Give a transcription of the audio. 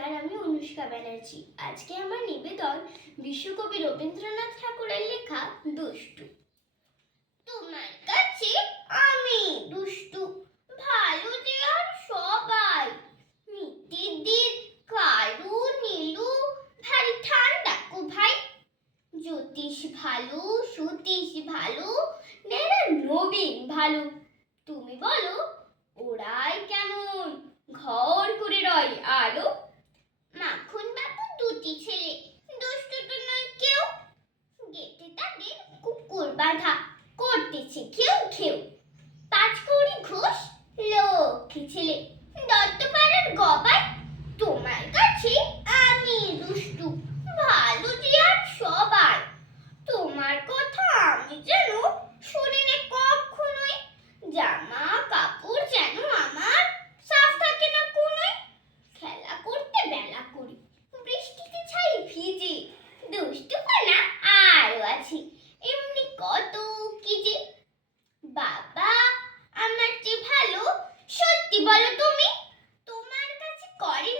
আর আমি অনুষ্কা ব্যানার্জি। আজকে আমার নিবেদন বিশ্বকবি রবীন্দ্রনাথ ঠাকুরের লেখা দুষ্টু। তোমার কাছে আমি দুষ্টু, ভালো যে আর সবাই। মিত্তির দিন কালু নীলু, ভারী ঠান্ডা গো ভাই। জ্যোতিষ ভালো, সতীশ ভালো, নেড়া নবীন ভালো। তুমি বলো ওরাই কেমন ঘর করে রয় আলো। মাখন বাবু দুটি ছেলে, দুষ্টু তো নয় কেউ। গেটে তাদের কুকুর বাঁধা, করতেছে খেউ খেউ। 5 কৌড়ি ঘুষ, লক্ষ্মী ছেলে, দত্তপাড়ার গবাই। তোমার কাছে আমি দুষ্টু, ভালো যে আর সবাই। তোমার কথা আমি যেন শুনি না কখনোই। জামা কাপড় যেন আমার সাফ থাকে না কোনোই। খেলা করতে বেলা করি, বৃষ্টিতে ছাই ভিজে। দুষ্টুপনা আরো আছে, এমনি কত কি যে। বাবা আমার যে ভালো, সত্যি বলো তুমি, তোমার কাছে করেন